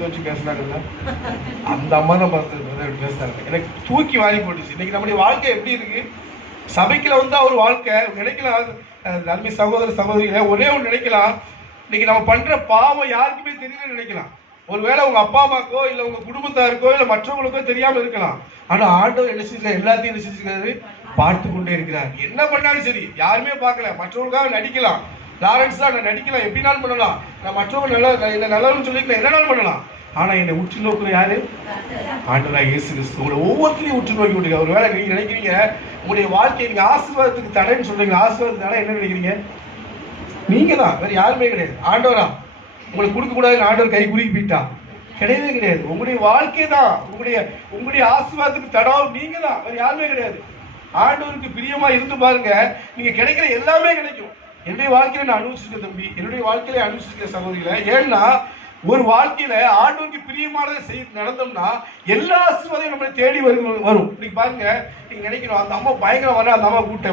வச்சு பேசுனாங்கல்ல, அந்த அம்மா தான் பார்த்து பேசுறாங்க. எனக்கு தூக்கி வாரி போட்டுச்சு. இன்னைக்கு நம்முடைய வாழ்க்கை எப்படி இருக்கு? சபைக்குள்ள வந்து அவர் வாழ்க்கை நினைக்கலாம். நன்மை சகோதர சகோதரிகளை ஒரே ஒன்று நினைக்கலாம், இன்னைக்கு நம்ம பண்ற பாவம் யாருக்குமே தெரியலன்னு நினைக்கலாம். ஒருவேளை உங்க அப்பா அம்மாக்கோ இல்ல உங்க குடும்பத்தாருக்கோ இல்ல மற்றவங்களுக்கோ தெரியாம இருக்கலாம். ஆனா ஆண்டவர் என்ன செஞ்சார்? எல்லாத்தையும் என்ன செஞ்சிருக்காரு? பார்த்து கொண்டே இருக்கிறார். என்ன பண்ணாலும் சரி, யாருமே பார்க்கல. மற்றவங்களுக்காக நடிக்கலாம், லாரன்ஸ் தான் நான் நடிக்கலாம், எப்படினாலும் பண்ணலாம், நான் மற்றவங்க நல்லவன்னு சொல்லிக்கலாம், என்னனாலும் பண்ணலாம். ஆனா என்னை உற்று நோக்குற யாரு? ஆண்டவராக இயேசு கிறிஸ்து. உங்களை ஒவ்வொருத்தரையும் உற்று நோக்கி விடுங்க. ஒருவேளை நீங்க நினைக்கிறீங்க உங்களுடைய வாழ்க்கையை நீங்க ஆசீர்வாதத்துக்கு தடைன்னு சொல்றீங்க, ஆசீர்வாதத்துக்கு தடை என்ன நினைக்கிறீங்க? நீங்க தான், வேற யாருமே கிடையாது. ஆண்டவரா உங்களுக்கு கொடுக்க கூடாதுன்னு ஆண்டவர் கை குறுக்கி போயிட்டா? கிடையவே கிடையாது. உங்களுடைய வாழ்க்கை தான் உங்களுடைய ஆசீர்வாதத்துக்கு தடம் நீங்க தான், வேற யாருமே கிடையாது. ஆண்டவருக்கு பிரியமா இருந்து பாருங்க, நீங்க கிடைக்கிற எல்லாமே கிடைக்கும். என்னுடைய வாழ்க்கையில நான் அனுபவிச்சிருக்க தம்பி, என்னுடைய வாழ்க்கையில அனுபவிச்சிருக்க சகோதரிகளை. ஏன்னா ஒரு வாழ்க்கையில ஆண்டவருக்கு பிரியமானதை நடந்தோம்னா எல்லா ஆசீர்வாதமும் நம்மளை தேடி வரும். இன்னைக்கு பாருங்க, நீங்க நினைக்கிறோம் அந்த அம்மா பயங்கரம் வர, அந்த அம்மா கூட்டம்